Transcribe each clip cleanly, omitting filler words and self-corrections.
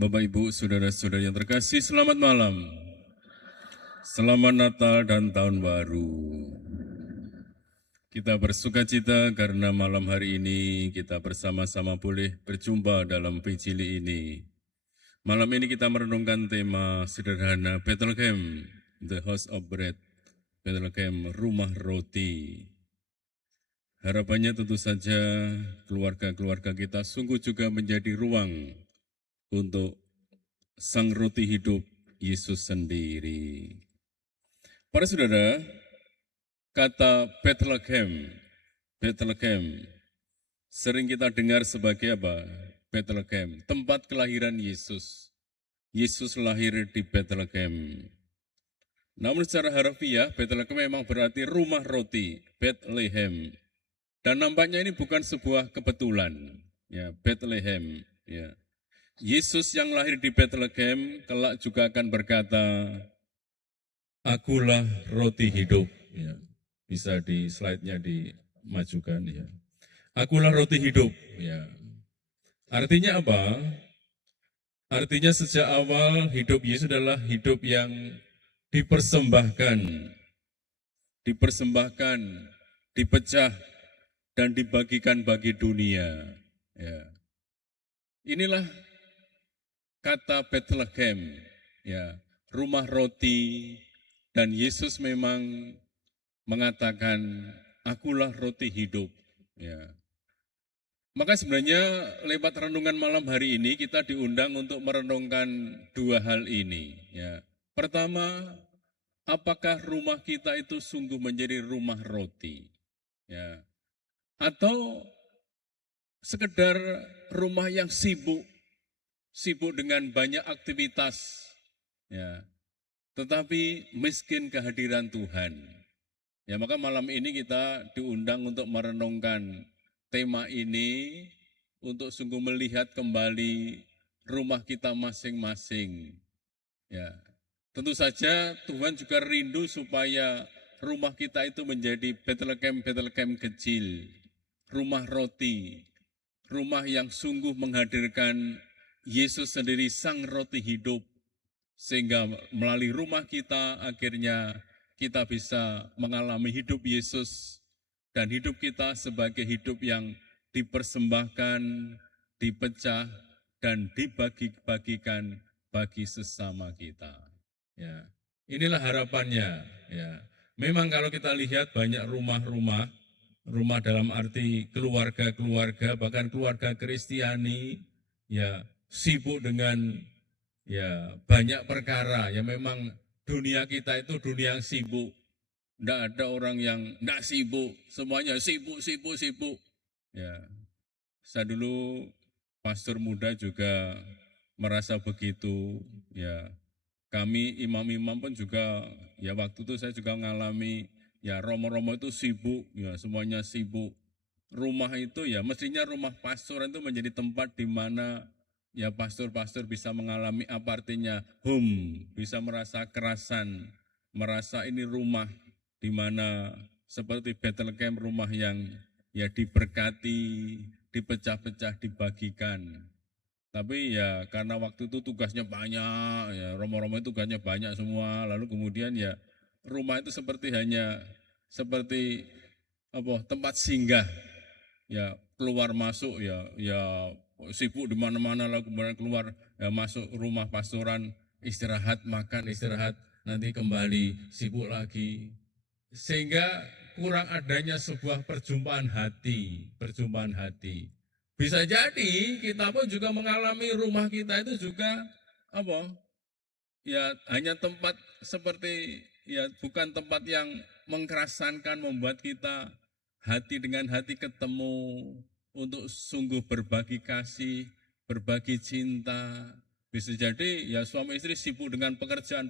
Bapak, Ibu, Saudara-saudara yang terkasih, selamat malam. Selamat Natal dan Tahun Baru. Kita bersuka cita karena malam hari ini kita bersama-sama boleh berjumpa dalam Pijili ini. Malam ini kita merenungkan tema sederhana Bethlehem, The House of Bread, Bethlehem, Rumah Roti. Harapannya tentu saja keluarga-keluarga kita sungguh juga menjadi ruang untuk Sang Roti Hidup Yesus sendiri. Para saudara, kata Bethlehem, sering kita dengar sebagai apa? Bethlehem, tempat kelahiran Yesus. Yesus lahir di Bethlehem. Namun secara harfiah, Bethlehem memang berarti rumah roti, Bethlehem. Dan nampaknya ini bukan sebuah kebetulan, ya, Bethlehem, ya. Yesus yang lahir di Bethlehem kelak juga akan berkata, Akulah roti hidup. Ya, bisa di slide-nya dimajukan. Ya. Akulah roti hidup. Ya. Artinya apa? Artinya sejak awal hidup Yesus adalah hidup yang dipersembahkan, dipecah, dan dibagikan bagi dunia. Ya. Inilah kata Bethlehem, ya, rumah roti, dan Yesus memang mengatakan, akulah roti hidup. Ya. Maka sebenarnya lewat renungan malam hari ini kita diundang untuk merenungkan dua hal ini. Ya. Pertama, apakah rumah kita itu sungguh menjadi rumah roti? Ya. Atau sekedar rumah yang sibuk dengan banyak aktivitas, ya, tetapi miskin kehadiran Tuhan. Ya, maka malam ini kita diundang untuk merenungkan tema ini, untuk sungguh melihat kembali rumah kita masing-masing. Ya, tentu saja Tuhan juga rindu supaya rumah kita itu menjadi Bethlehem kecil, rumah roti, rumah yang sungguh menghadirkan Yesus sendiri sang roti hidup, sehingga melalui rumah kita akhirnya kita bisa mengalami hidup Yesus, dan hidup kita sebagai hidup yang dipersembahkan, dipecah, dan dibagi-bagikan bagi sesama kita. Ya, inilah harapannya. Ya, memang kalau kita lihat banyak rumah dalam arti keluarga-keluarga, bahkan keluarga Kristiani, ya sibuk dengan ya banyak perkara. Ya memang dunia kita itu dunia yang sibuk. Tidak ada orang yang tidak sibuk, semuanya sibuk. Ya, saya dulu pastor muda juga merasa begitu. Ya, kami imam-imam pun juga, ya waktu itu saya juga mengalami, ya romo-romo itu sibuk, ya semuanya sibuk. Rumah itu ya mestinya rumah pastor itu menjadi tempat di mana ya pastor-pastor bisa mengalami apa artinya home, bisa merasa kerasan, merasa ini rumah di mana seperti Bethlehem, rumah yang ya diberkati, dipecah-pecah, dibagikan. Tapi ya karena waktu itu tugasnya banyak, ya romo-romo itu tugasnya banyak semua, lalu kemudian ya rumah itu seperti hanya seperti apa tempat singgah, ya keluar masuk, ya sibuk di mana-mana, lalu kemudian keluar, ya masuk rumah pastoran, istirahat, makan, istirahat, nanti kembali sibuk lagi, sehingga kurang adanya sebuah perjumpaan hati. Bisa jadi kita pun juga mengalami rumah kita itu juga apa? Ya hanya tempat seperti, ya bukan tempat yang mengkerasankan, membuat kita hati dengan hati ketemu untuk sungguh berbagi kasih, berbagi cinta. Bisa jadi ya suami istri sibuk dengan pekerjaan,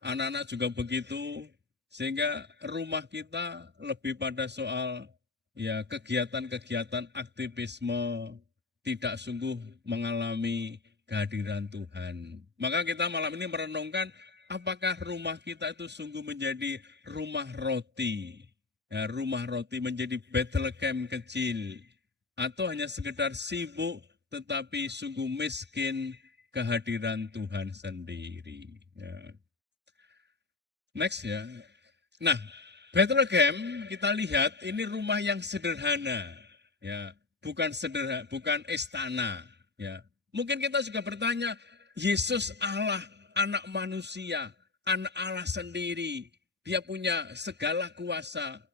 anak-anak juga begitu, sehingga rumah kita lebih pada soal ya kegiatan-kegiatan aktivisme, tidak sungguh mengalami kehadiran Tuhan. Maka kita malam ini merenungkan apakah rumah kita itu sungguh menjadi rumah roti. Ya, rumah roti menjadi Bethlehem kecil, atau hanya sekedar sibuk tetapi sungguh miskin kehadiran Tuhan sendiri. Ya. Next ya. Nah, Bethlehem kita lihat ini rumah yang sederhana, ya, bukan istana, ya. Mungkin kita juga bertanya, Yesus Allah, anak manusia, anak Allah sendiri, dia punya segala kuasa.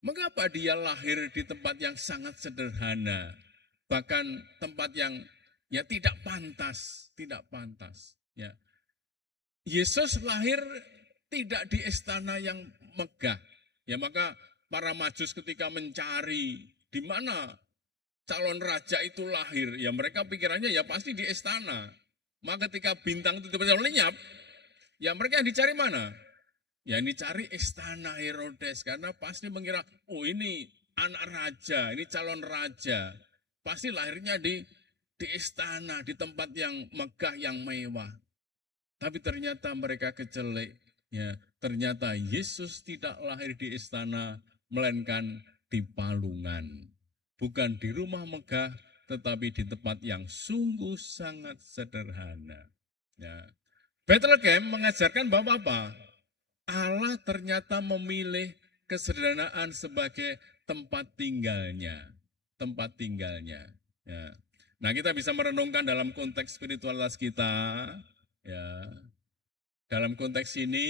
Mengapa dia lahir di tempat yang sangat sederhana, bahkan tempat yang ya tidak pantas, ya. Yesus lahir tidak di istana yang megah. Ya maka para majus ketika mencari di mana calon raja itu lahir, ya mereka pikirannya ya pasti di istana. Maka ketika bintang itu tiba-tiba lenyap, ya mereka yang dicari mana? Ya ini cari istana Herodes, karena pasti mengira, oh ini anak raja, ini calon raja. Pasti lahirnya di istana, di tempat yang megah, yang mewah. Tapi ternyata mereka kecelek. Ya, ternyata Yesus tidak lahir di istana, melainkan di palungan. Bukan di rumah megah, tetapi di tempat yang sungguh sangat sederhana. Ya. Bethlehem mengajarkan bahwa apa? Allah ternyata memilih kesederhanaan sebagai tempat tinggalnya. Tempat tinggalnya. Ya. Nah, kita bisa merenungkan dalam konteks spiritualitas kita. Ya. Dalam konteks ini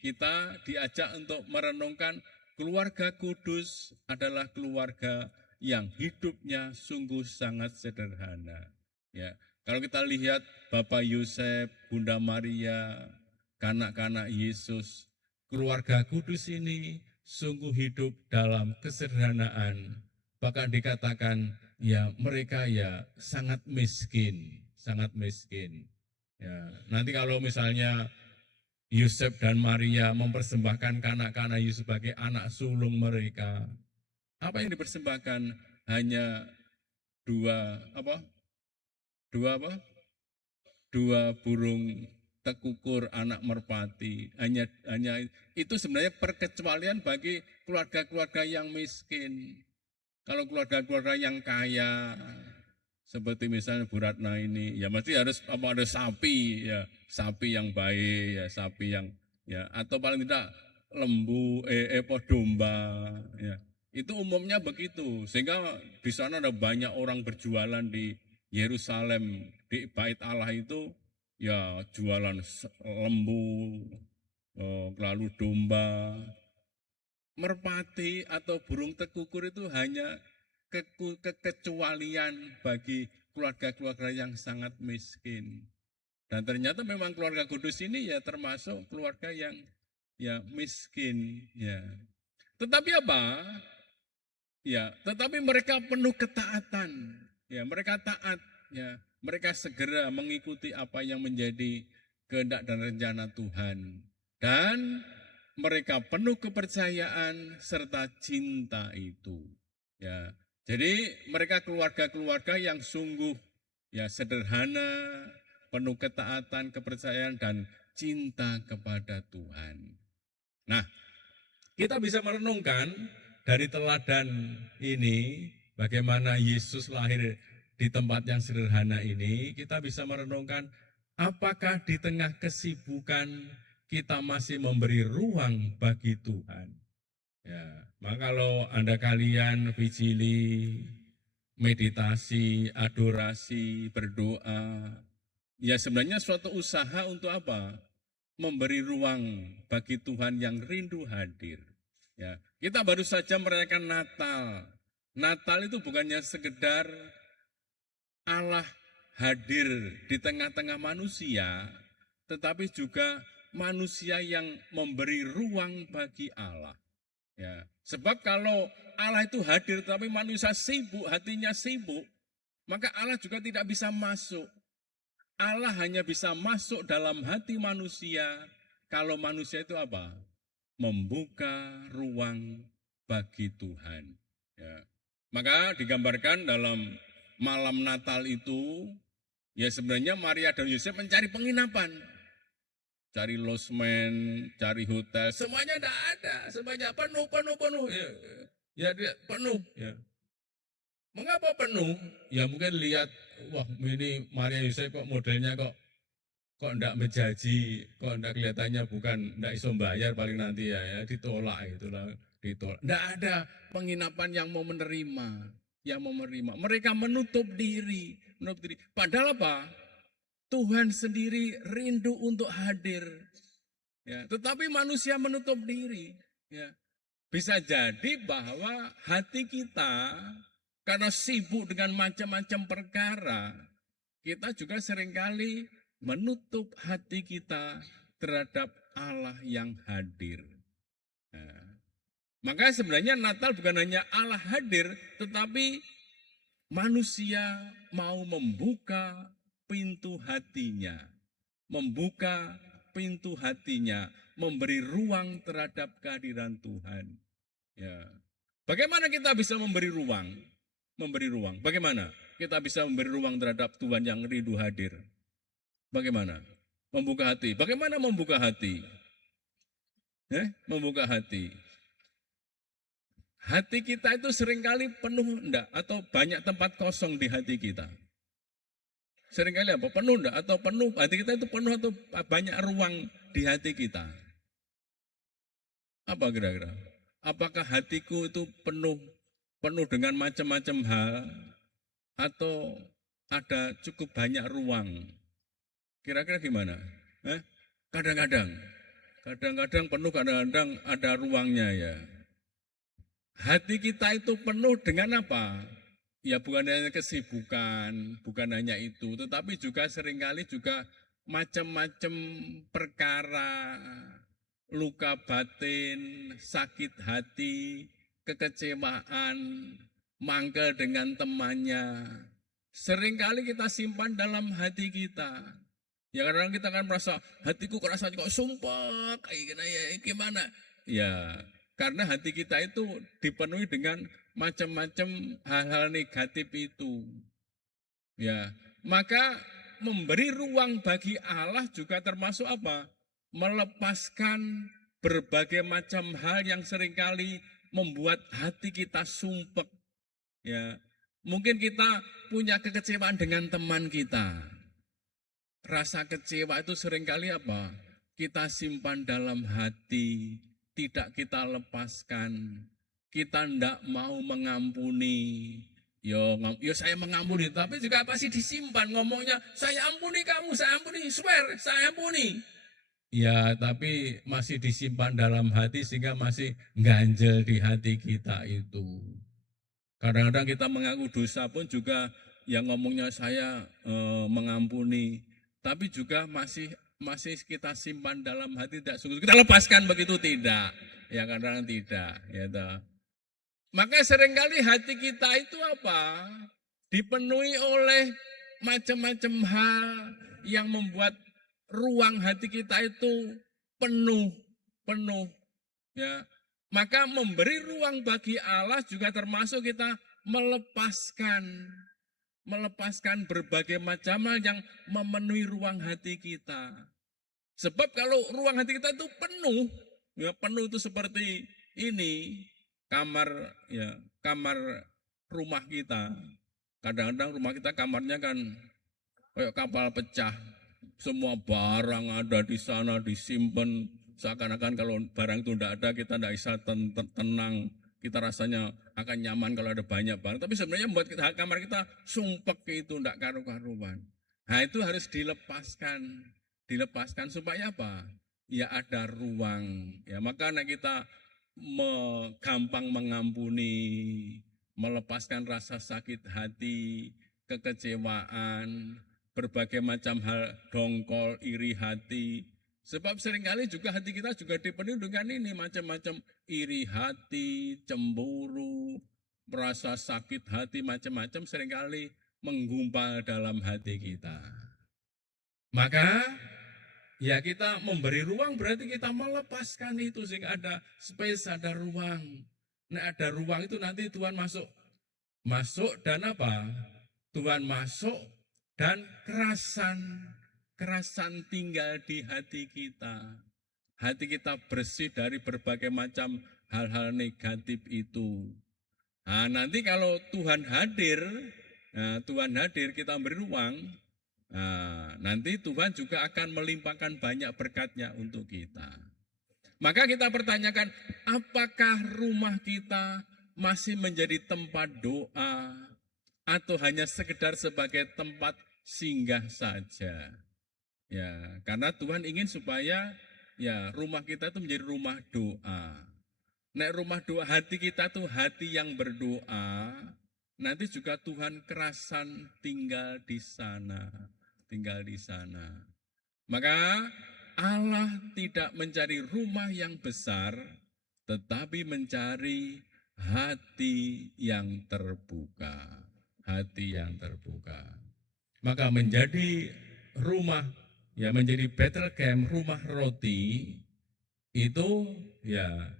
kita diajak untuk merenungkan keluarga kudus adalah keluarga yang hidupnya sungguh sangat sederhana. Ya, kalau kita lihat Bapak Yosef, Bunda Maria, kanak-kanak Yesus, keluarga kudus ini sungguh hidup dalam kesederhanaan. Bahkan dikatakan ya mereka ya sangat miskin, sangat miskin. Ya, nanti kalau misalnya Yosef dan Maria mempersembahkan kanak-kanak Yesus sebagai anak sulung mereka, apa yang dipersembahkan? Hanya dua apa? Dua burung tekukur anak merpati. Hanya itu sebenarnya perkecualian bagi keluarga-keluarga yang miskin. Kalau keluarga-keluarga yang kaya, seperti misalnya Bu Ratna ini, ya mesti harus ada sapi, ya sapi yang baik, ya sapi yang ya atau paling tidak lembu, domba, ya itu umumnya begitu. Sehingga di sana ada banyak orang berjualan di Yerusalem, di Bait Allah itu, ya jualan lembu, lalu domba, merpati atau burung tekukur itu hanya kekecualian bagi keluarga-keluarga yang sangat miskin. Dan ternyata memang keluarga kudus ini ya termasuk keluarga yang ya miskin. Ya. Tetapi apa? Ya, tetapi mereka penuh ketaatan. Ya, mereka taat. Ya, mereka segera mengikuti apa yang menjadi kehendak dan rencana Tuhan. Dan mereka penuh kepercayaan serta cinta itu. Ya, jadi mereka keluarga-keluarga yang sungguh ya sederhana, penuh ketaatan, kepercayaan dan cinta kepada Tuhan. Nah, kita bisa merenungkan dari teladan ini bagaimana Yesus lahir di tempat yang sederhana ini, kita bisa merenungkan apakah di tengah kesibukan kita masih memberi ruang bagi Tuhan. Ya, maka kalau Anda kalian vigili, meditasi, adorasi, berdoa, ya sebenarnya suatu usaha untuk apa? Memberi ruang bagi Tuhan yang rindu hadir. Ya, kita baru saja merayakan Natal. Natal itu bukannya sekedar Allah hadir di tengah-tengah manusia, tetapi juga manusia yang memberi ruang bagi Allah. Ya, sebab kalau Allah itu hadir tapi manusia sibuk, hatinya sibuk, maka Allah juga tidak bisa masuk. Allah hanya bisa masuk dalam hati manusia kalau manusia itu apa? Membuka ruang bagi Tuhan. Ya. Maka digambarkan dalam malam Natal itu, ya sebenarnya Maria dan Yosef mencari penginapan. Cari losmen, cari hotel, semuanya tidak ada, semuanya penuh. Ya dia penuh. Ya. Mengapa penuh? Ya mungkin lihat, wah ini Maria Yosef kok modelnya kok ndak menjanji, kok ndak kelihatannya bukan ndak iso bayar paling nanti ya ditolak itulah, ditolak. Ndak ada penginapan yang mau menerima, yang mau menerima. Mereka menutup diri, menutup diri. Padahal apa? Tuhan sendiri rindu untuk hadir. Ya, tetapi manusia menutup diri. Ya. Bisa jadi bahwa hati kita karena sibuk dengan macam-macam perkara, kita juga seringkali menutup hati kita terhadap Allah yang hadir. Nah, maka sebenarnya Natal bukan hanya Allah hadir, tetapi manusia mau membuka pintu hatinya, membuka pintu hatinya, memberi ruang terhadap kehadiran Tuhan. Ya. Bagaimana kita bisa memberi ruang? Memberi ruang. Bagaimana kita bisa memberi ruang terhadap Tuhan yang rindu hadir? Bagaimana? Membuka hati. Bagaimana membuka hati? Membuka hati. Hati kita itu seringkali penuh enggak atau banyak tempat kosong di hati kita. Seringkali apa? Penuh enggak atau penuh hati kita itu penuh atau banyak ruang di hati kita? Apa kira-kira? Apakah hatiku itu penuh dengan macam-macam hal atau ada cukup banyak ruang? Kira-kira gimana? Kadang-kadang penuh, kadang-kadang ada ruangnya ya. Hati kita itu penuh dengan apa? Ya bukan hanya kesibukan, bukan hanya itu, tetapi juga seringkali juga macam-macam perkara, luka batin, sakit hati, kekecewaan, mangkel dengan temannya. Seringkali kita simpan dalam hati kita. Ya kadang-kadang kita kan merasa hatiku rasanya kok sumpah, kayak gimana? Ya karena hati kita itu dipenuhi dengan macam-macam hal-hal negatif itu. Ya, maka memberi ruang bagi Allah juga termasuk apa? Melepaskan berbagai macam hal yang seringkali membuat hati kita sumpek. Ya, mungkin kita punya kekecewaan dengan teman kita. Rasa kecewa itu seringkali apa? Kita simpan dalam hati, tidak kita lepaskan. Kita tidak mau mengampuni. Yo saya mengampuni, tapi juga pasti disimpan ngomongnya, saya ampuni kamu, saya ampuni, swear, saya ampuni. Ya, tapi masih disimpan dalam hati sehingga masih ganjel di hati kita itu. Kadang-kadang kita mengaku dosa pun juga yang ngomongnya saya mengampuni, tapi juga masih kita simpan dalam hati, tidak sungguh kita lepaskan begitu tidak. Ya kadang-kadang tidak, ya toh. Maka seringkali hati kita itu apa? Dipenuhi oleh macam-macam hal yang membuat ruang hati kita itu penuh. Ya, maka memberi ruang bagi Allah juga termasuk kita melepaskan berbagai macam hal yang memenuhi ruang hati kita. Sebab kalau ruang hati kita itu penuh, ya penuh itu seperti ini, kamar rumah kita. Kadang-kadang rumah kita kamarnya kan kayak kapal pecah. Semua barang ada di sana disimpan. Seakan-akan kalau barang itu tidak ada kita tidak bisa tenang. Kita rasanya akan nyaman kalau ada banyak barang. Tapi sebenarnya membuat kamar kita sumpek itu tidak karu-karuan. Nah itu harus dilepaskan. Dilepaskan supaya apa? Ya ada ruang. Ya makanya kita gampang mengampuni, melepaskan rasa sakit hati, kekecewaan, berbagai macam hal dongkol, iri hati. Sebab seringkali juga hati kita juga dipenuhi dengan ini macam-macam iri hati, cemburu, merasa sakit hati macam-macam seringkali menggumpal dalam hati kita. Maka ya kita memberi ruang berarti kita melepaskan itu sehingga ada space, ada ruang. Nah ada ruang itu nanti Tuhan masuk dan apa? Tuhan masuk dan kerasan tinggal di hati kita. Hati kita bersih dari berbagai macam hal-hal negatif itu. Nah, nanti kalau Tuhan hadir, kita beri ruang, nah, nanti Tuhan juga akan melimpahkan banyak berkatnya untuk kita. Maka kita pertanyakan, apakah rumah kita masih menjadi tempat doa atau hanya sekedar sebagai tempat singgah saja? Ya, karena Tuhan ingin supaya ya rumah kita itu menjadi rumah doa. Nek rumah doa, hati kita tuh hati yang berdoa, nanti juga Tuhan kerasan tinggal di sana, tinggal di sana. Maka Allah tidak mencari rumah yang besar, tetapi mencari hati yang terbuka, hati yang terbuka. Maka menjadi rumah, ya menjadi Bethlehem, rumah roti, itu ya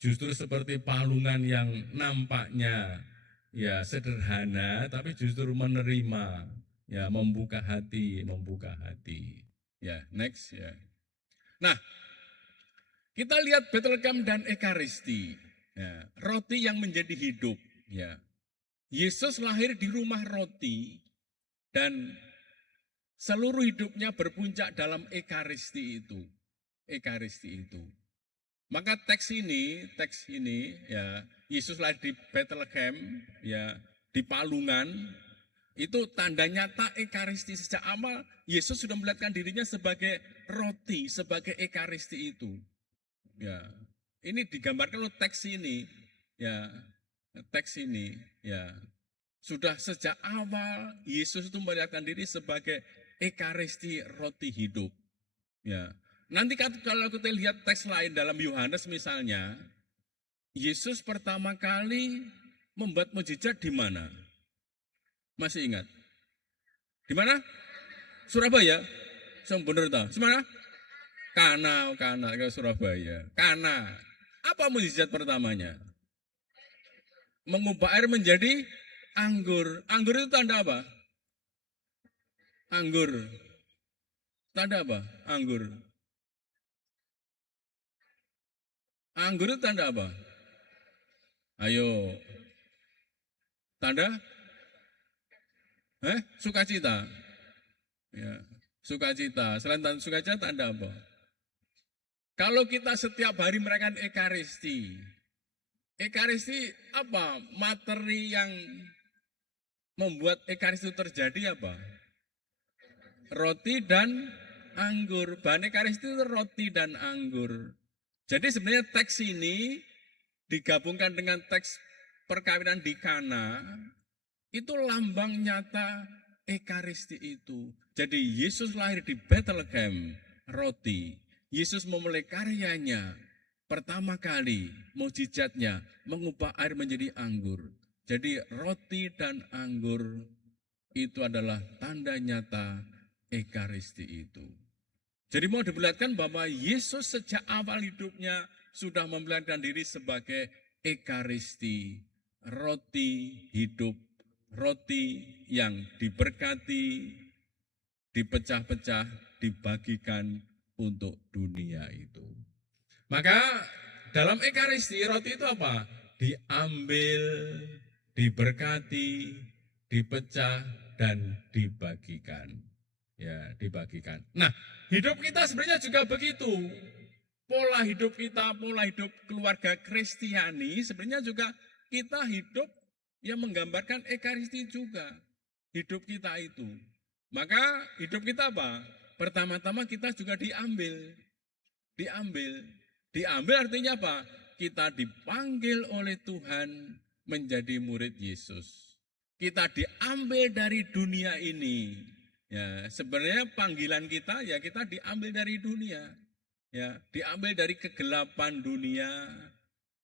justru seperti palungan yang nampaknya ya sederhana, tapi justru menerima, ya membuka hati, membuka hati. Ya, next ya. Nah, kita lihat Bethlehem dan Ekaristi, ya, roti yang menjadi hidup. Ya, Yesus lahir di rumah roti dan seluruh hidupnya berpuncak dalam Ekaristi itu. Ekaristi itu. Maka teks ini ya Yesus lahir di Bethlehem, ya di palungan, itu tanda nyata Ekaristi. Sejak awal Yesus sudah melihatkan dirinya sebagai roti, sebagai Ekaristi itu. Ya, ini digambarkan oleh teks ini, ya teks ini, ya sudah sejak awal Yesus itu melihatkan diri sebagai Ekaristi, roti hidup. Ya, nanti kalau kita lihat teks lain dalam Yohanes misalnya, Yesus pertama kali membuat mujizat di mana? Masih ingat? Di mana? Surabaya. Bener tahu. Di mana? Kana ke Surabaya. Kana. Apa mujizat pertamanya? Mengubah air menjadi anggur. Anggur itu tanda apa? Anggur. Tanda apa? Anggur. Anggur itu tanda apa? Ayo. Tanda? Sukacita. Ya, sukacita. Selain tanda sukacita, tanda apa? Kalau kita setiap hari merayakan Ekaristi, Ekaristi apa? Materi yang membuat Ekaristi terjadi apa? Roti dan anggur. Bahan Ekaristi itu roti dan anggur. Jadi sebenarnya teks ini digabungkan dengan teks perkawinan di Kana, itu lambang nyata Ekaristi itu. Jadi Yesus lahir di Bethlehem, roti. Yesus memulai karyanya pertama kali, mujizatnya mengubah air menjadi anggur. Jadi roti dan anggur itu adalah tanda nyata Ekaristi itu. Jadi mau diperlihatkan bahwa Yesus sejak awal hidupnya sudah memperlihatkan diri sebagai Ekaristi, roti hidup, roti yang diberkati, dipecah-pecah, dibagikan untuk dunia itu. Maka dalam Ekaristi roti itu apa? Diambil, diberkati, dipecah, dan dibagikan. Ya, dibagikan. Nah, hidup kita sebenarnya juga begitu. Pola hidup kita, pola hidup keluarga Kristiani, sebenarnya juga kita hidup yang menggambarkan Ekaristi juga. Hidup kita itu. Maka hidup kita apa? Pertama-tama kita juga diambil. Diambil artinya apa? Kita dipanggil oleh Tuhan menjadi murid Yesus. Kita diambil dari dunia ini. Ya, sebenarnya panggilan kita ya kita diambil dari dunia. Ya, diambil dari kegelapan dunia.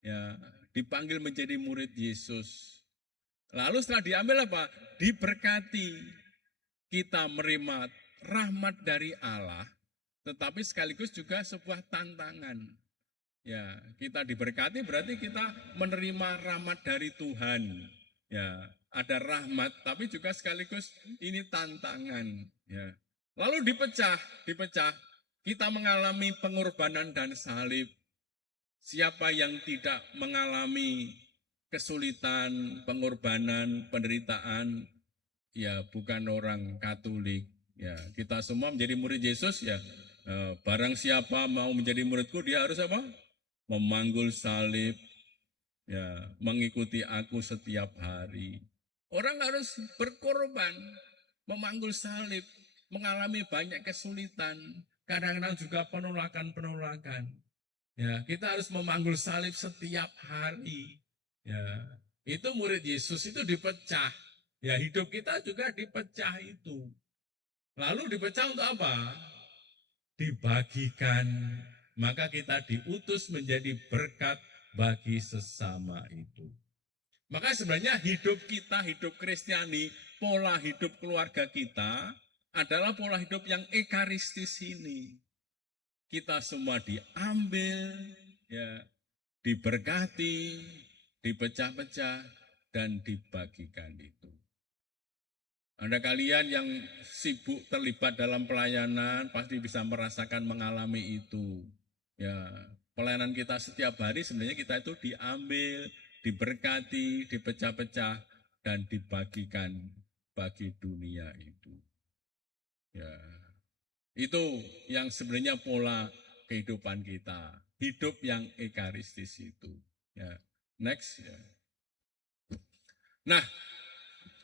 Ya, dipanggil menjadi murid Yesus. Lalu setelah diambil apa? Diberkati. Kita menerima rahmat dari Allah, tetapi sekaligus juga sebuah tantangan. Ya, kita diberkati berarti kita menerima rahmat dari Tuhan. Ya, ada rahmat tapi juga sekaligus ini tantangan, ya. Lalu dipecah. Kita mengalami pengorbanan dan salib. Siapa yang tidak mengalami kesulitan, pengorbanan, penderitaan, ya bukan orang Katolik. Ya, kita semua menjadi murid Yesus ya. Barang siapa mau menjadi muridku, dia harus apa? Memanggul salib, ya, mengikuti aku setiap hari. Orang harus berkorban, memanggul salib, mengalami banyak kesulitan, kadang-kadang juga penolakan-penolakan. Ya, kita harus memanggul salib setiap hari. Ya, itu murid Yesus itu dipecah. Ya, hidup kita juga dipecah itu. Lalu dipecah untuk apa? Dibagikan. Maka kita diutus menjadi berkat bagi sesama itu. Maka sebenarnya hidup kita, hidup Kristiani, pola hidup keluarga kita adalah pola hidup yang ekaristis ini. Kita semua diambil, ya, diberkati, dipecah-pecah, dan dibagikan itu. Anda kalian yang sibuk terlibat dalam pelayanan pasti bisa merasakan mengalami itu. Ya, pelayanan kita setiap hari sebenarnya kita itu diambil, diberkati, dipecah-pecah, dan dibagikan bagi dunia itu. Ya, itu yang sebenarnya pola kehidupan kita. Hidup yang ekaristis itu. Ya, next. Ya. Nah,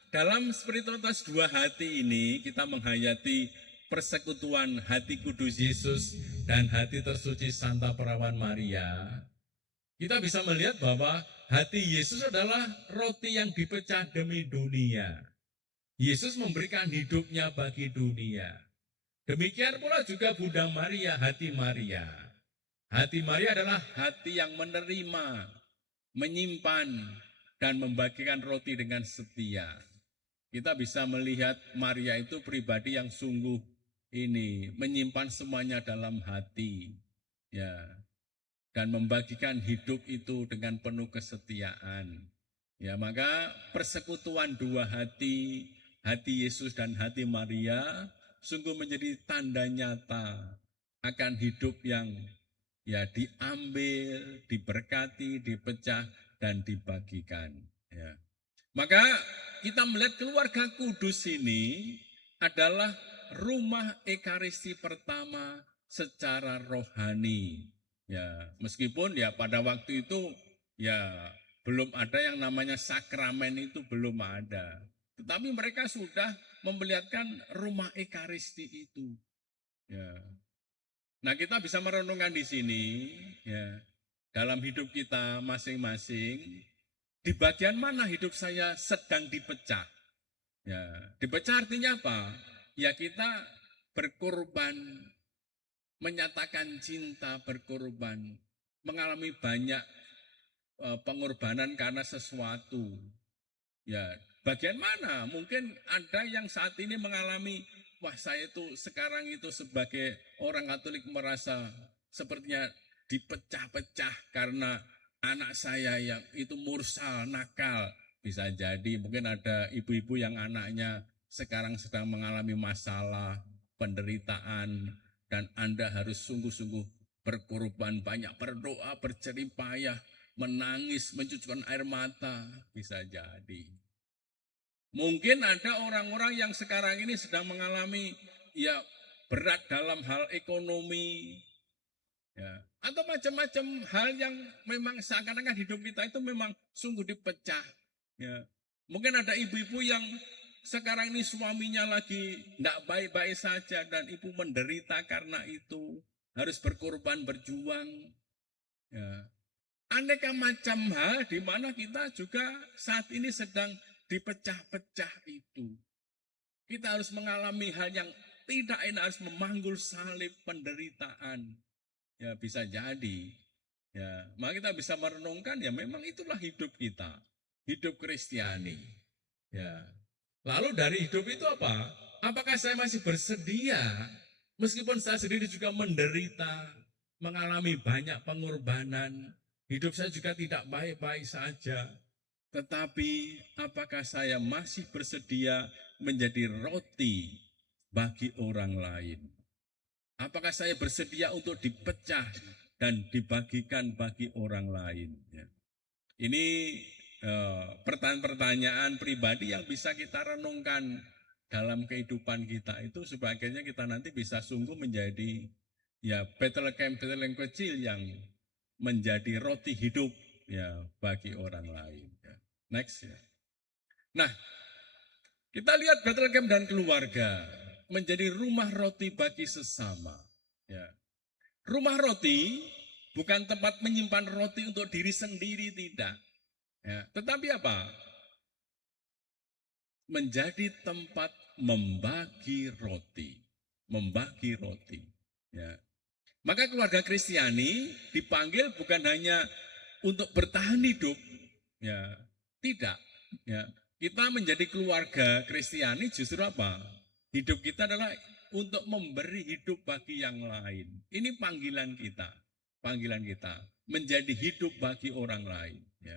dalam spiritualitas dua hati ini kita menghayati persekutuan hati kudus Yesus dan hati tersuci Santa Perawan Maria. Kita bisa melihat bahwa hati Yesus adalah roti yang dipecah demi dunia. Yesus memberikan hidupnya bagi dunia. Demikian pula juga Bunda Maria, hati Maria. Hati Maria adalah hati yang menerima, menyimpan, dan membagikan roti dengan setia. Kita bisa melihat Maria itu pribadi yang sungguh ini menyimpan semuanya dalam hati, ya, dan membagikan hidup itu dengan penuh kesetiaan. Ya, maka persekutuan dua hati, hati Yesus dan hati Maria, sungguh menjadi tanda nyata akan hidup yang ya diambil, diberkati, dipecah, dan dibagikan. Ya. Maka kita melihat keluarga kudus ini adalah rumah ekaristi pertama secara rohani. Ya, meskipun ya pada waktu itu ya belum ada yang namanya sakramen, itu belum ada. Tetapi mereka sudah memperlihatkan rumah ekaristi itu. Ya. Nah, kita bisa merenungkan di sini ya, dalam hidup kita masing-masing, di bagian mana hidup saya sedang dipecah? Ya, dipecah artinya apa? Ya kita berkorban, menyatakan cinta, berkorban, mengalami banyak pengorbanan karena sesuatu. Ya, bagian mana? Mungkin ada yang saat ini mengalami, wah saya itu sekarang itu sebagai orang Katolik merasa sepertinya dipecah-pecah karena anak saya yang itu mursal, nakal. Bisa jadi mungkin ada ibu-ibu yang anaknya sekarang sedang mengalami masalah, penderitaan, dan Anda harus sungguh-sungguh berkorban, banyak berdoa, berjerih payah, menangis, mencucurkan air mata. Bisa jadi. Mungkin ada orang-orang yang sekarang ini sedang mengalami ya berat dalam hal ekonomi, ya, atau macam-macam hal yang memang seakan-akan hidup kita itu memang sungguh dipecah. Ya. Mungkin ada ibu-ibu yang sekarang ini suaminya lagi tidak baik-baik saja dan ibu menderita karena itu, harus berkorban berjuang. Ya. Aneka macam hal di mana kita juga saat ini sedang dipecah-pecah itu. Kita harus mengalami hal yang tidak enak, harus memanggul salib penderitaan. Ya bisa jadi. Ya, maka kita bisa merenungkan ya memang itulah hidup kita. Hidup Kristiani. Ya. Lalu dari hidup itu apa? Apakah saya masih bersedia meskipun saya sendiri juga menderita, mengalami banyak pengorbanan, hidup saya juga tidak baik-baik saja. Tetapi apakah saya masih bersedia menjadi roti bagi orang lain? Apakah saya bersedia untuk dipecah dan dibagikan bagi orang lain? Ya. Ini pertanyaan-pertanyaan pribadi yang bisa kita renungkan dalam kehidupan kita itu supaya akhirnya kita nanti bisa sungguh menjadi ya Bethlehem kecil yang menjadi roti hidup ya bagi orang lain. Ya. Next ya. Nah, kita lihat Bethlehem dan keluarga menjadi rumah roti bagi sesama. Ya. Rumah roti bukan tempat menyimpan roti untuk diri sendiri, tidak. Ya. Tetapi apa? Menjadi tempat membagi roti. Membagi roti. Ya. Maka keluarga Kristiani dipanggil bukan hanya untuk bertahan hidup. Ya. Tidak. Ya. Kita menjadi keluarga Kristiani justru apa? Hidup kita adalah untuk memberi hidup bagi yang lain. Ini panggilan kita. Panggilan kita. Menjadi hidup bagi orang lain. Ya.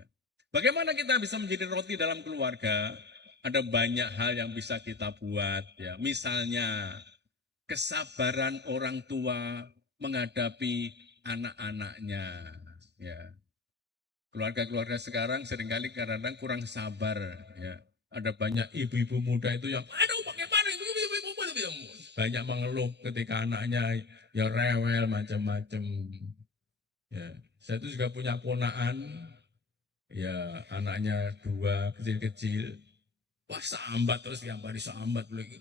Bagaimana kita bisa menjadi roti dalam keluarga? Ada banyak hal yang bisa kita buat. Ya. Misalnya, kesabaran orang tua menghadapi anak-anaknya. Ya. Keluarga-keluarga sekarang seringkali kadang-kadang kurang sabar. Ya. Ada banyak ibu-ibu muda itu yang, aduh bagaimana banyak mengeluh ketika anaknya ya rewel macam-macam. Ya. Saya itu juga punya ponaan, ya anaknya 2 kecil-kecil, wah sambat terus yang hari sambat lagi.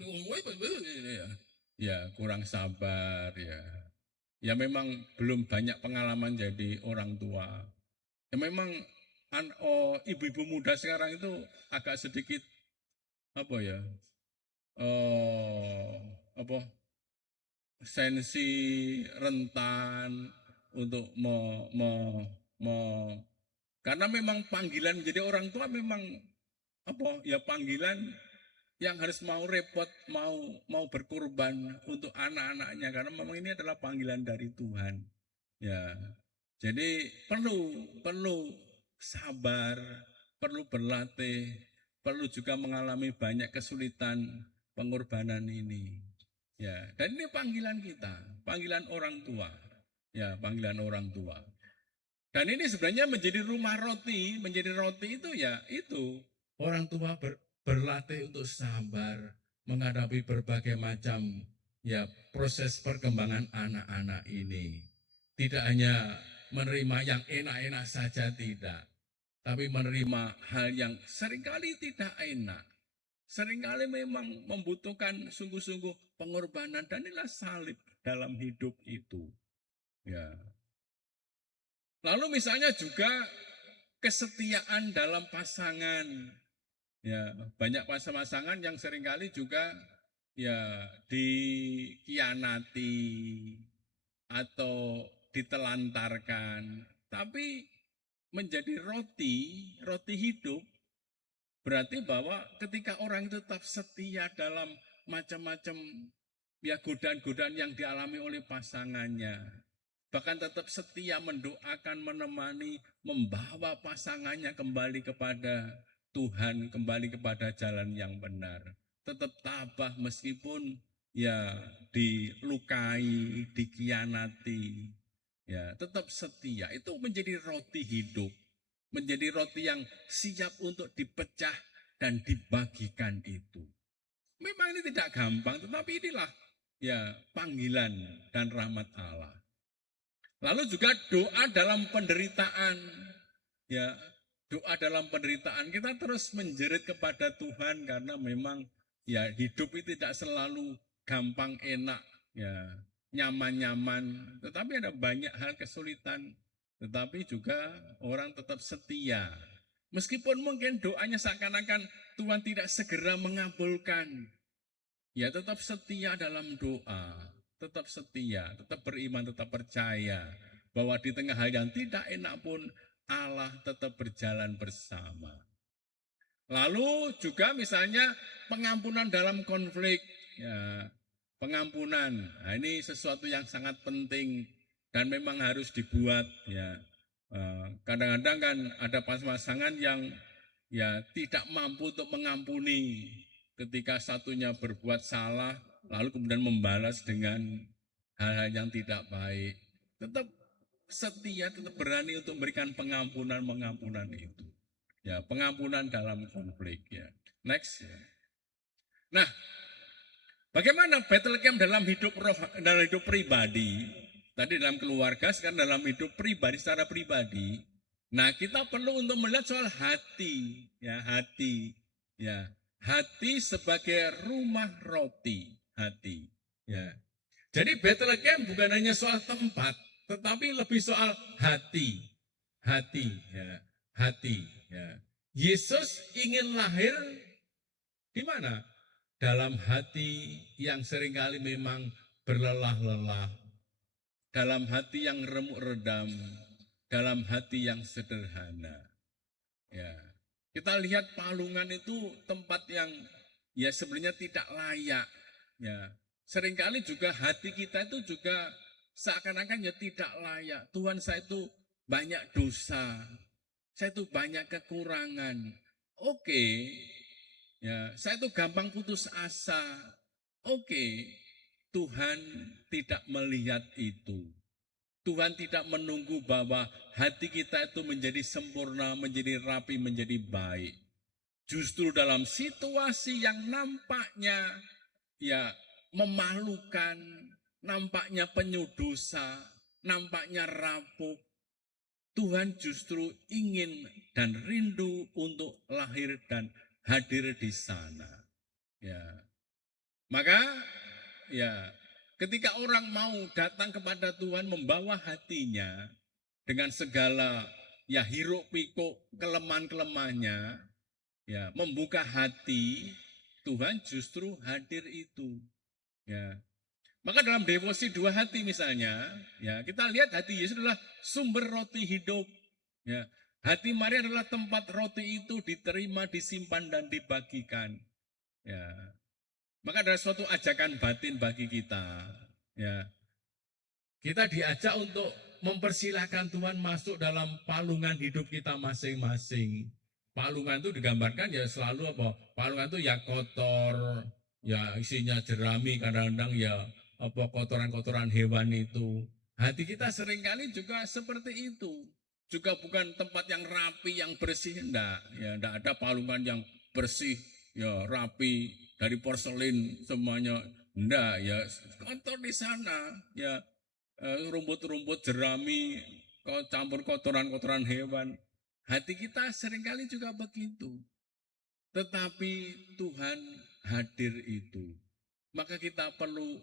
Ya kurang sabar ya. Ya memang belum banyak pengalaman jadi orang tua. Ya memang ibu-ibu muda sekarang itu agak sedikit apa ya? Apa sensi rentan untuk karena memang panggilan menjadi orang tua memang apa ya panggilan yang harus mau repot, mau berkorban untuk anak-anaknya karena memang ini adalah panggilan dari Tuhan. Ya. Jadi perlu sabar, perlu berlatih, perlu juga mengalami banyak kesulitan pengorbanan ini. Ya, dan ini panggilan kita, panggilan orang tua. Ya, panggilan orang tua. Dan ini sebenarnya menjadi rumah roti, menjadi roti itu ya itu orang tua berlatih untuk sabar menghadapi berbagai macam ya proses perkembangan anak-anak ini. Tidak hanya menerima yang enak-enak saja tidak, tapi menerima hal yang seringkali tidak enak. Seringkali memang membutuhkan sungguh-sungguh pengorbanan dan inilah salib dalam hidup itu. Ya. Lalu misalnya juga kesetiaan dalam pasangan. Ya, banyak pasangan yang seringkali juga ya dikhianati atau ditelantarkan. Tapi menjadi roti hidup berarti bahwa ketika orang itu tetap setia dalam macam-macam ya godaan-godaan yang dialami oleh pasangannya, bahkan tetap setia mendoakan, menemani, membawa pasangannya kembali kepada Tuhan, kembali kepada jalan yang benar. Tetap tabah meskipun ya dilukai, dikhianati, ya tetap setia. Itu menjadi roti hidup, menjadi roti yang siap untuk dipecah dan dibagikan itu. Memang ini tidak gampang, tetapi inilah ya panggilan dan rahmat Allah. Lalu juga doa dalam penderitaan. Ya, doa dalam penderitaan kita terus menjerit kepada Tuhan karena memang ya hidup itu tidak selalu gampang enak, ya, nyaman-nyaman, tetapi ada banyak hal kesulitan, tetapi juga orang tetap setia. Meskipun mungkin doanya seakan-akan Tuhan tidak segera mengabulkan, ya tetap setia dalam doa. Tetap setia, tetap beriman, tetap percaya bahwa di tengah hal yang tidak enak pun Allah tetap berjalan bersama. Lalu juga misalnya pengampunan dalam konflik, ya, pengampunan. Nah, ini sesuatu yang sangat penting dan memang harus dibuat. Ya. Kadang-kadang kan ada pasangan yang ya tidak mampu untuk mengampuni ketika satunya berbuat salah lalu kemudian membalas dengan hal-hal yang tidak baik. Tetap setia, tetap berani untuk memberikan pengampunan itu. Ya, pengampunan dalam konflik ya. Next ya. Nah, bagaimana Bethlehem dalam hidup roh, dalam hidup pribadi? Tadi dalam keluarga, sekarang dalam hidup pribadi secara pribadi. Nah, kita perlu untuk melihat soal hati, ya, hati, ya. Hati sebagai rumah roti, hati, ya. Jadi Bethlehem bukan hanya soal tempat, tetapi lebih soal hati, hati, ya, hati, ya. Yesus ingin lahir di mana? Dalam hati yang seringkali memang berlelah-lelah, dalam hati yang remuk redam, dalam hati yang sederhana. Ya, kita lihat Palungan itu tempat yang ya sebenarnya tidak layak. Ya, seringkali juga hati kita itu juga seakan-akan ya tidak layak. Tuhan, saya itu banyak dosa, saya itu banyak kekurangan. Oke, ya, saya itu gampang putus asa. Oke, Tuhan tidak melihat itu. Tuhan tidak menunggu bahwa hati kita itu menjadi sempurna, menjadi rapi, menjadi baik. Justru dalam situasi yang nampaknya ya memalukan, nampaknya penuh dosa, nampaknya rapuh, Tuhan justru ingin dan rindu untuk lahir dan hadir di sana. Ya. Maka ya ketika orang mau datang kepada Tuhan membawa hatinya dengan segala ya hiruk pikuk kelemahan-kelemahannya, ya membuka hati, Tuhan justru hadir itu. Ya. Maka dalam devosi dua hati misalnya, ya kita lihat hati Yesus adalah sumber roti hidup. Ya. Hati Maria adalah tempat roti itu diterima, disimpan dan dibagikan. Ya. Maka ada suatu ajakan batin bagi kita. Ya. Kita diajak untuk mempersilahkan Tuhan masuk dalam palungan hidup kita masing-masing. Palungan itu digambarkan ya selalu apa? Palungan itu ya kotor, ya isinya jerami, kadang-kadang ya apa kotoran-kotoran hewan itu. Hati kita seringkali juga seperti itu. Juga bukan tempat yang rapi, yang bersih, enggak. Ya, enggak ada palungan yang bersih, ya rapi, dari porselin semuanya. Enggak, ya kotor di sana, ya rumput-rumput jerami, campur kotoran-kotoran hewan. Hati kita seringkali juga begitu. Tetapi Tuhan hadir itu. Maka kita perlu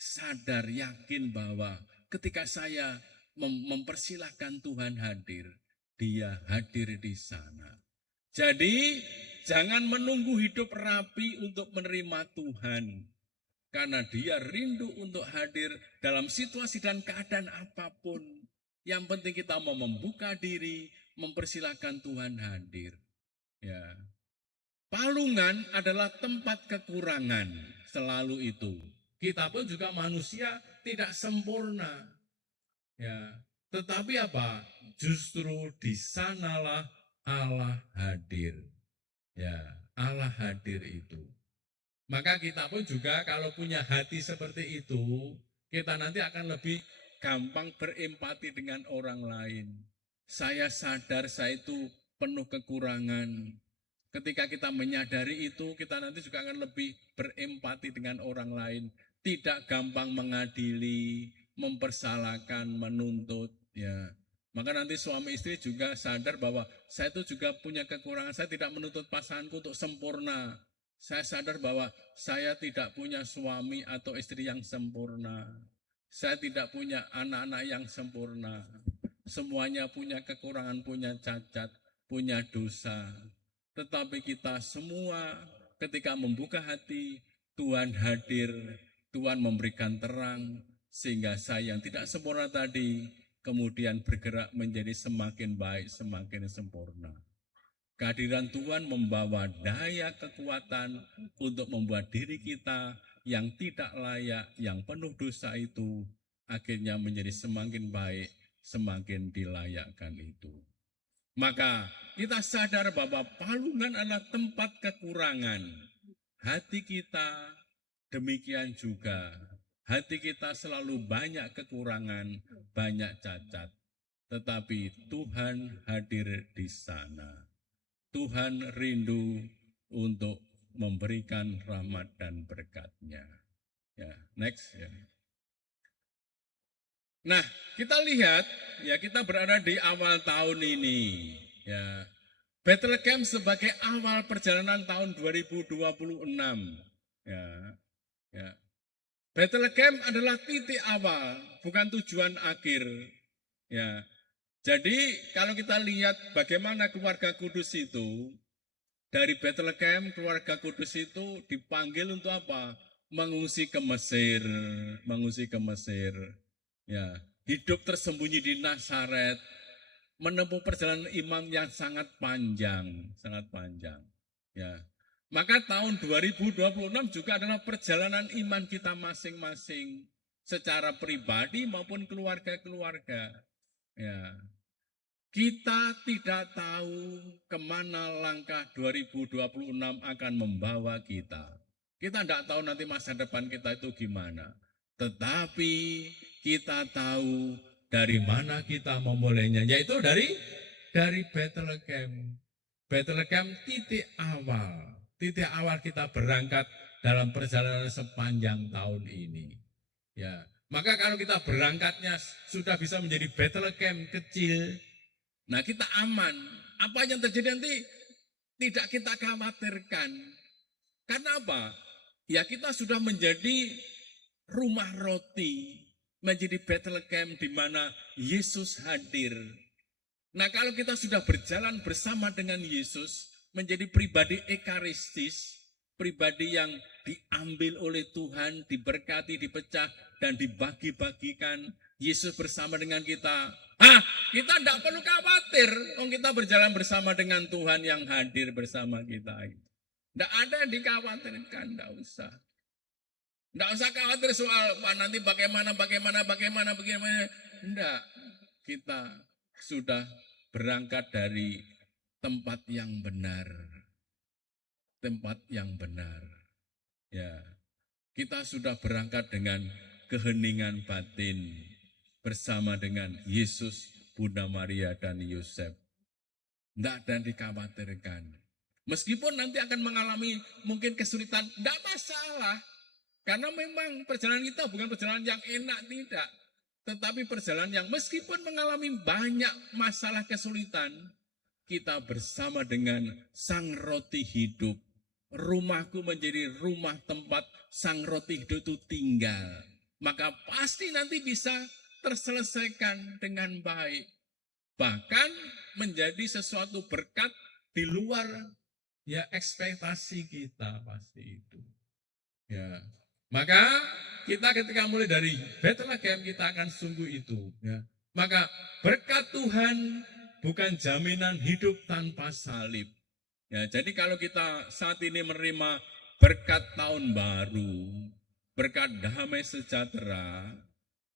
sadar, yakin bahwa ketika saya mempersilahkan Tuhan hadir, Dia hadir di sana. Jadi jangan menunggu hidup rapi untuk menerima Tuhan. Karena Dia rindu untuk hadir dalam situasi dan keadaan apapun. Yang penting kita mau membuka diri, mempersilahkan Tuhan hadir. Ya. Palungan adalah tempat kekurangan, selalu itu. Kita pun juga manusia tidak sempurna. Ya. Tetapi apa? Justru di sanalah Allah hadir. Ya, Allah hadir itu. Maka kita pun juga kalau punya hati seperti itu, kita nanti akan lebih gampang berempati dengan orang lain. Saya sadar saya itu penuh kekurangan. Ketika kita menyadari itu, kita nanti juga akan lebih berempati dengan orang lain. Tidak gampang mengadili, mempersalahkan, menuntut. Ya. Maka nanti suami istri juga sadar bahwa saya itu juga punya kekurangan. Saya tidak menuntut pasanganku untuk sempurna. Saya sadar bahwa saya tidak punya suami atau istri yang sempurna. Saya tidak punya anak-anak yang sempurna. Semuanya punya kekurangan, punya cacat, punya dosa. Tetapi kita semua ketika membuka hati, Tuhan hadir, Tuhan memberikan terang, sehingga saya yang tidak sempurna tadi, kemudian bergerak menjadi semakin baik, semakin sempurna. Kehadiran Tuhan membawa daya kekuatan untuk membuat diri kita yang tidak layak, yang penuh dosa itu, akhirnya menjadi semakin baik, semakin dilayakkan itu. Maka kita sadar bahwa palungan adalah tempat kekurangan. Hati kita demikian juga. Hati kita selalu banyak kekurangan, banyak cacat. Tetapi Tuhan hadir di sana. Tuhan rindu untuk memberikan rahmat dan berkat-Nya. Ya, next ya. Nah, kita lihat ya, kita berada di awal tahun ini ya. Bethlehem sebagai awal perjalanan tahun 2026 ya. Ya. Bethlehem adalah titik awal, bukan tujuan akhir. Ya. Jadi kalau kita lihat bagaimana keluarga kudus itu, dari Bethlehem keluarga kudus itu dipanggil untuk apa? Mengungsi ke Mesir, mengungsi ke Mesir. Ya, hidup tersembunyi di Nazaret, menempuh perjalanan iman yang sangat panjang, sangat panjang. Ya. Maka tahun 2026 juga adalah perjalanan iman kita masing-masing secara pribadi maupun keluarga-keluarga. Ya. Kita tidak tahu kemana langkah 2026 akan membawa kita. Kita tidak tahu nanti masa depan kita itu gimana. Tetapi kita tahu dari mana kita memulainya, yaitu dari Bethlehem. Bethlehem titik awal. Titik awal kita berangkat dalam perjalanan sepanjang tahun ini. Ya, maka kalau kita berangkatnya sudah bisa menjadi Bethlehem kecil, nah kita aman. Apa yang terjadi nanti tidak kita khawatirkan. Karena apa? Ya kita sudah menjadi rumah roti, menjadi Bethlehem di mana Yesus hadir. Nah kalau kita sudah berjalan bersama dengan Yesus, menjadi pribadi ekaristis, pribadi yang diambil oleh Tuhan, diberkati, dipecah, dan dibagi-bagikan, Yesus bersama dengan kita. Kita tidak perlu khawatir, kita berjalan bersama dengan Tuhan yang hadir bersama kita. Tidak ada yang dikhawatirkan, tidak usah. Tidak usah khawatir soal nanti bagaimana. Tidak, kita sudah berangkat dari tempat yang benar. Tempat yang benar. Ya, kita sudah berangkat dengan keheningan batin bersama dengan Yesus, Bunda Maria dan Yosef. Tidak ada yang dikhawatirkan. Meskipun nanti akan mengalami mungkin kesulitan, tidak masalah. Karena memang perjalanan kita bukan perjalanan yang enak, tidak. Tetapi perjalanan yang meskipun mengalami banyak masalah kesulitan, kita bersama dengan Sang Roti Hidup. Rumahku menjadi rumah tempat Sang Roti Hidup itu tinggal. Maka pasti nanti bisa terselesaikan dengan baik. Bahkan menjadi sesuatu berkat di luar ya ekspektasi kita pasti itu. Ya. Maka kita ketika mulai dari Bethlehem kita akan sungguh itu. Ya. Maka berkat Tuhan bukan jaminan hidup tanpa salib. Ya, jadi kalau kita saat ini menerima berkat tahun baru, berkat damai sejahtera,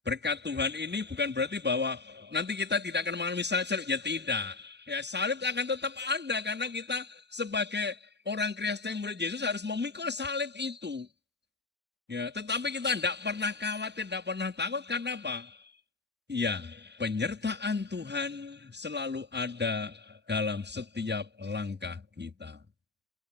berkat Tuhan ini bukan berarti bahwa nanti kita tidak akan mengalami salib. Ya tidak. Ya salib akan tetap ada karena kita sebagai orang Kristen murid Yesus harus memikul salib itu. Ya, tetapi kita tidak pernah khawatir, tidak pernah takut karena apa? Ya, penyertaan Tuhan selalu ada dalam setiap langkah kita.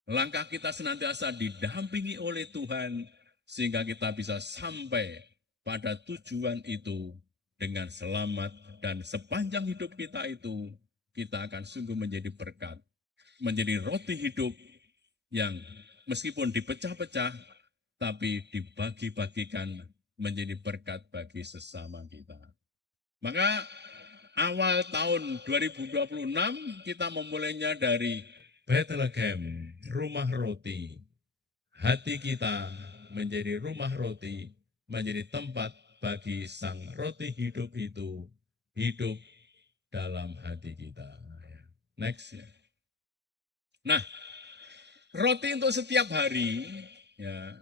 Langkah kita senantiasa didampingi oleh Tuhan sehingga kita bisa sampai pada tujuan itu dengan selamat, dan sepanjang hidup kita itu kita akan sungguh menjadi berkat, menjadi roti hidup yang meskipun dipecah-pecah tapi dibagi-bagikan menjadi berkat bagi sesama kita. Maka awal tahun 2026 kita memulainya dari Bethlehem, rumah roti. Hati kita menjadi rumah roti, menjadi tempat bagi Sang Roti Hidup itu hidup dalam hati kita. Next ya. Nah, roti untuk setiap hari ya.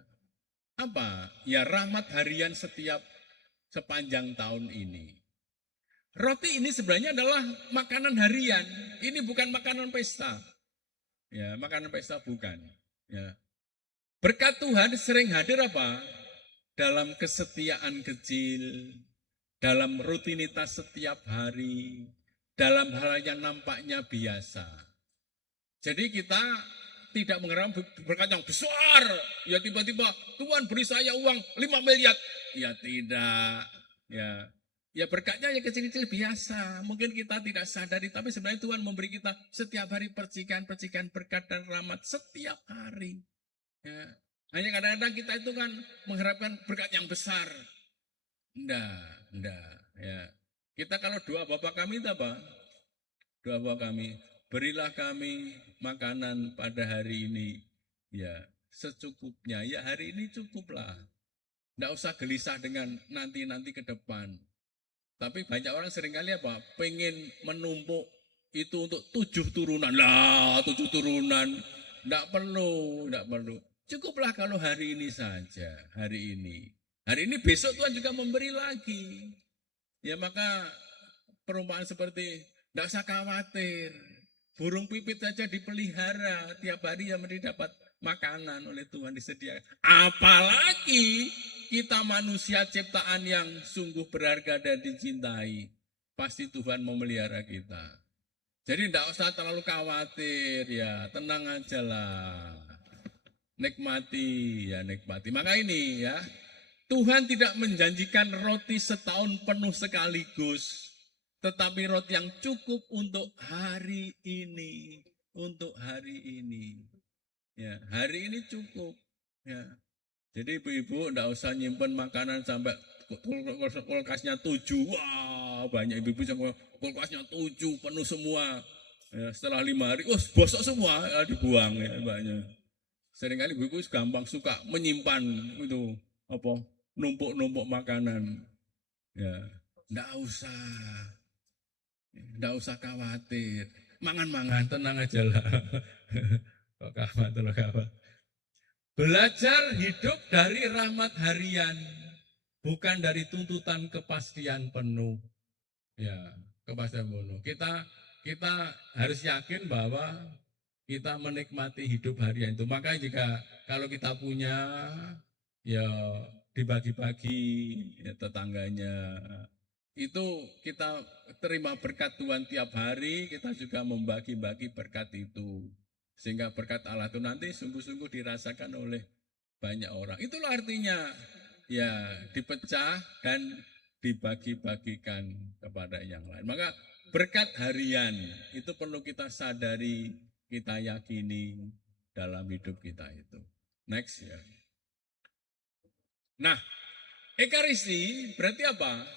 Apa? Ya rahmat harian setiap sepanjang tahun ini. Roti ini sebenarnya adalah makanan harian. Ini bukan makanan pesta. Ya, makanan pesta bukan. Ya. Berkat Tuhan sering hadir apa? Dalam kesetiaan kecil, dalam rutinitas setiap hari, dalam hal yang nampaknya biasa. Jadi kita tidak mengharapkan berkat yang besar. Ya tiba-tiba Tuhan beri saya uang 5 miliar. Ya tidak. Ya berkatnya ya kecil-kecil biasa. Mungkin kita tidak sadari, tapi sebenarnya Tuhan memberi kita setiap hari percikan-percikan berkat dan rahmat setiap hari. Ya. Hanya kadang-kadang kita itu kan mengharapkan berkat yang besar. Enggak. Ya. Kita kalau doa Bapa kami itu apa? Doa Bapa kami, berilah kami makanan pada hari ini. Ya, secukupnya. Ya hari ini cukuplah. Enggak usah gelisah dengan nanti-nanti ke depan. Tapi banyak orang seringkali apa? Pengen menumpuk itu untuk 7 turunan. Lah, 7 turunan. Enggak perlu. Cukuplah kalau hari ini saja. Hari ini besok Tuhan juga memberi lagi. Ya maka perumpamaan seperti enggak usah khawatir. Burung pipit saja dipelihara. Tiap hari yang dapat makanan oleh Tuhan disediakan. Apalagi kita manusia ciptaan yang sungguh berharga dan dicintai. Pasti Tuhan memelihara kita. Jadi tidak usah terlalu khawatir ya. Tenang aja lah. Nikmati. Maka ini ya. Tuhan tidak menjanjikan roti setahun penuh sekaligus. Tetapi roti yang cukup untuk hari ini. Ya, hari ini cukup. Ya. Jadi ibu-ibu enggak usah nyimpen makanan sampai kulkasnya 7. Wah, banyak ibu-ibu sampai kulkasnya 7 penuh semua. Ya, setelah 5 hari, bosok semua ya, dibuang ya banyak. Seringkali ibu-ibu gampang suka menyimpan itu apa? Numpuk-numpuk makanan. Ya, enggak usah khawatir. Mangan-mangan tenang aja lah. Kok khawatir. Belajar hidup dari rahmat harian, bukan dari tuntutan kepastian penuh. Ya, kepastian penuh. Kita harus yakin bahwa kita menikmati hidup harian itu. Maka jika kalau kita punya, ya dibagi-bagi ya, tetangganya. Itu kita terima berkat Tuhan tiap hari, kita juga membagi-bagi berkat itu. Sehingga berkat Allah itu nanti sungguh-sungguh dirasakan oleh banyak orang. Itulah artinya ya dipecah dan dibagi-bagikan kepada yang lain. Maka berkat harian itu perlu kita sadari, kita yakini dalam hidup kita itu. Next ya. Nah, Ekaristi berarti apa?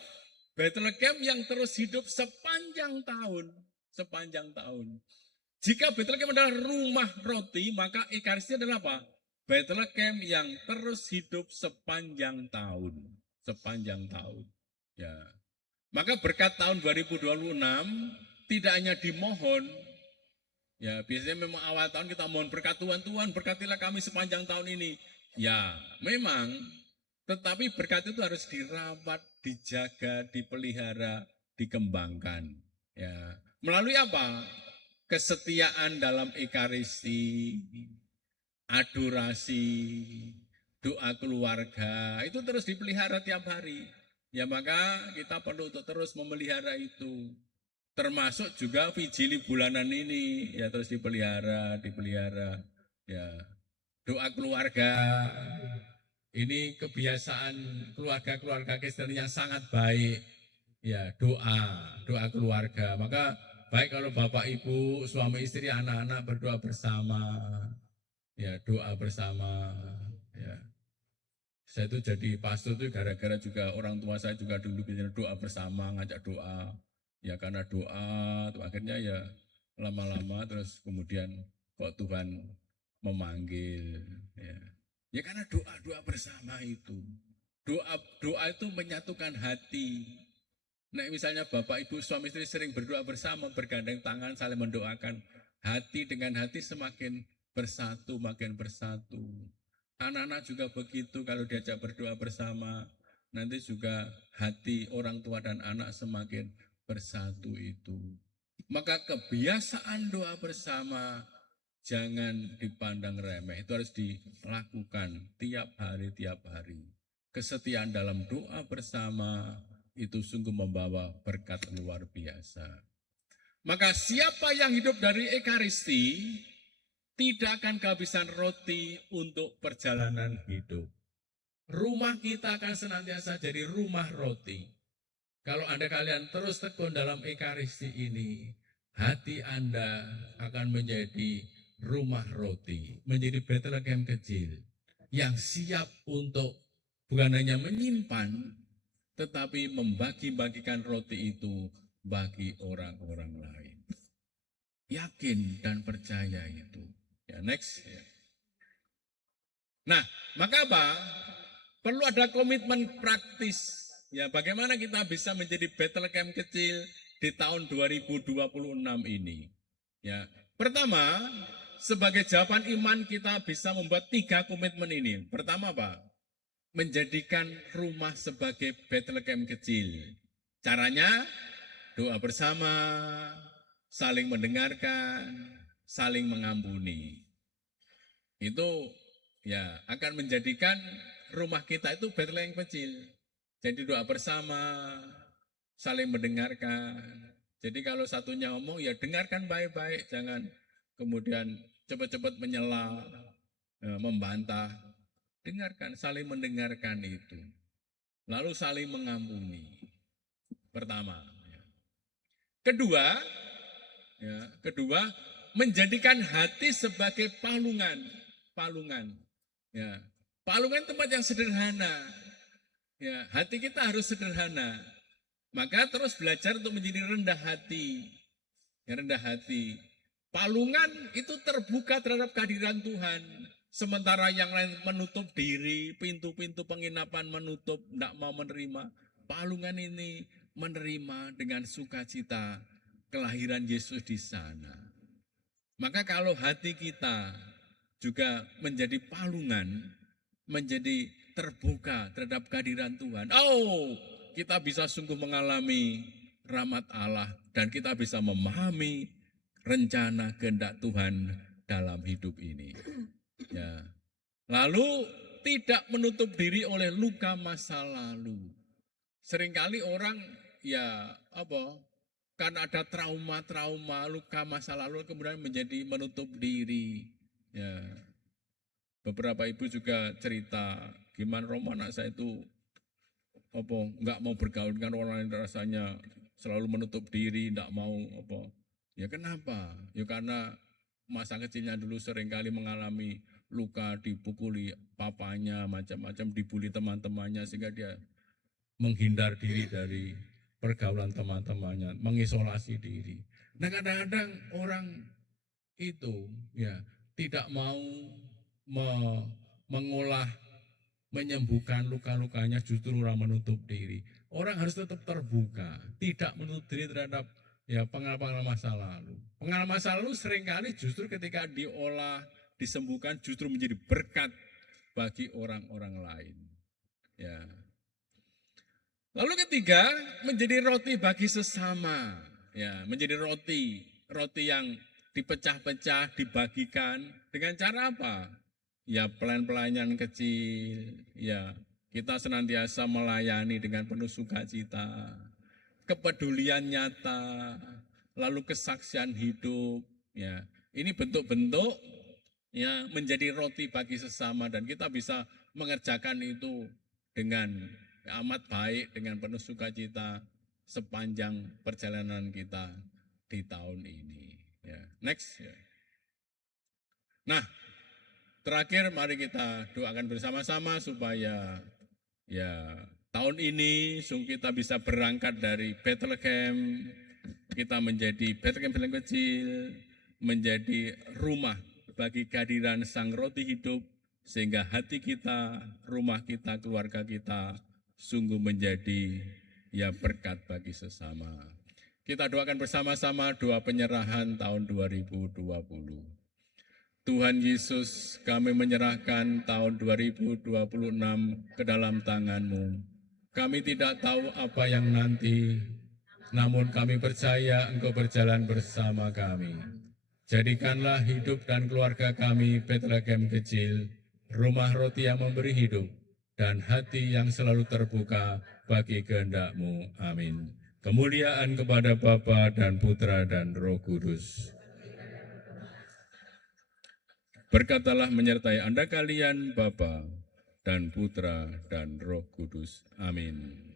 Bethlehem yang terus hidup sepanjang tahun. Jika Bethlehem adalah rumah roti, maka Ekaristi adalah apa? Bethlehem yang terus hidup sepanjang tahun. Ya. Maka berkat tahun 2026 tidak hanya dimohon, ya biasanya memang awal tahun kita mohon berkat Tuhan, berkatilah kami sepanjang tahun ini. Ya, memang, tetapi berkat itu harus dirawat, dijaga, dipelihara, dikembangkan. Ya, melalui apa? Kesetiaan dalam Ekaristi, adorasi, doa keluarga, itu terus dipelihara tiap hari. Ya maka kita perlu untuk terus memelihara itu. Termasuk juga vigili bulanan ini, ya terus dipelihara. Ya, doa keluarga, ini kebiasaan keluarga Kristen yang sangat baik. Ya, doa keluarga. Maka baik kalau Bapak Ibu, suami istri, anak-anak berdoa bersama. Ya, doa bersama. Ya. Saya itu jadi pastor itu gara-gara juga orang tua saya juga dulu bikin doa bersama, ngajak doa. Ya karena doa, tuh akhirnya ya lama-lama terus kemudian kok Tuhan memanggil. Ya karena doa bersama itu. Doa itu menyatukan hati. Nah misalnya Bapak Ibu suami istri sering berdoa bersama, bergandeng tangan saling mendoakan, hati dengan hati semakin bersatu, makin bersatu. Anak-anak juga begitu, kalau diajak berdoa bersama, nanti juga hati orang tua dan anak semakin bersatu itu. Maka kebiasaan doa bersama jangan dipandang remeh, itu harus dilakukan tiap hari. Kesetiaan dalam doa bersama itu sungguh membawa berkat luar biasa. Maka siapa yang hidup dari Ekaristi, tidak akan kehabisan roti untuk perjalanan hidup. Rumah kita akan senantiasa jadi rumah roti. Kalau kalian terus tekun dalam Ekaristi ini, hati Anda akan menjadi rumah roti, menjadi Betlehem kecil yang siap untuk bukan hanya menyimpan, tetapi membagi-bagikan roti itu bagi orang-orang lain. Yakin dan percaya itu. Ya, next. Ya. Nah, maka apa? Perlu ada komitmen praktis. Ya, bagaimana kita bisa menjadi Betlehem kecil di tahun 2026 ini? Ya, pertama, sebagai jawaban iman kita bisa membuat 3 komitmen ini. Pertama apa? Menjadikan rumah sebagai Betlehem kecil. Caranya doa bersama, saling mendengarkan, saling mengampuni. Itu ya akan menjadikan rumah kita itu Betlehem kecil. Jadi doa bersama, saling mendengarkan. Jadi kalau satunya ngomong ya dengarkan baik-baik, jangan kemudian cepat-cepat menyela, membantah. Dengarkan, saling mendengarkan itu. Lalu saling mengampuni. Pertama. Kedua, menjadikan hati sebagai palungan. Ya. Palungan tempat yang sederhana. Ya, hati kita harus sederhana. Maka terus belajar untuk menjadi rendah hati. Ya, rendah hati. Palungan itu terbuka terhadap kehadiran Tuhan. Sementara yang lain menutup diri, pintu-pintu penginapan menutup, tidak mau menerima. Palungan ini menerima dengan sukacita kelahiran Yesus di sana. Maka kalau hati kita juga menjadi palungan, menjadi terbuka terhadap kehadiran Tuhan. Oh, kita bisa sungguh mengalami rahmat Allah dan kita bisa memahami rencana kehendak Tuhan dalam hidup ini. Ya. Lalu tidak menutup diri oleh luka masa lalu. Seringkali orang karena ada trauma-trauma, luka masa lalu kemudian menjadi menutup diri. Ya. Beberapa ibu juga cerita gimana anak saya itu nggak mau bergaul dengan orang lain, rasanya selalu menutup diri, nggak mau Ya kenapa? Ya karena masa kecilnya dulu seringkali mengalami luka, dipukuli papanya, macam-macam, dibully teman-temannya sehingga dia menghindar diri dari pergaulan teman-temannya, mengisolasi diri. Nah kadang-kadang orang itu ya tidak mau mengolah, menyembuhkan luka-lukanya, justru orang menutup diri. Orang harus tetap terbuka, tidak menutup diri terhadap pengalaman masa lalu. Pengalaman masa lalu seringkali justru ketika diolah, disembuhkan justru menjadi berkat bagi orang-orang lain. Ya. Lalu ketiga, menjadi roti bagi sesama. Ya, menjadi roti yang dipecah-pecah, dibagikan dengan cara apa? Ya, pelayan-pelayan kecil, ya, kita senantiasa melayani dengan penuh sukacita, kepedulian nyata, lalu kesaksian hidup, ya. Ini bentuk-bentuk ya menjadi roti bagi sesama dan kita bisa mengerjakan itu dengan amat baik, dengan penuh sukacita sepanjang perjalanan kita di tahun ini. Ya. Next. Ya. Nah, terakhir mari kita doakan bersama-sama supaya ya tahun ini sungguh kita bisa berangkat dari Betlehem, kita menjadi Betlehem kecil, menjadi rumah bagi kehadiran Sang Roti Hidup, sehingga hati kita, rumah kita, keluarga kita sungguh menjadi berkat bagi sesama. Kita doakan bersama-sama doa penyerahan tahun 2020. Tuhan Yesus, kami menyerahkan tahun 2026 ke dalam tangan-Mu. Kami tidak tahu apa yang nanti, namun kami percaya Engkau berjalan bersama kami. Jadikanlah hidup dan keluarga kami Betlehem kecil, rumah roti yang memberi hidup, dan hati yang selalu terbuka bagi kehendak-Mu. Amin. Kemuliaan kepada Bapa dan Putra dan Roh Kudus. Berkatalah menyertai Anda kalian, Bapa dan Putra dan Roh Kudus. Amin.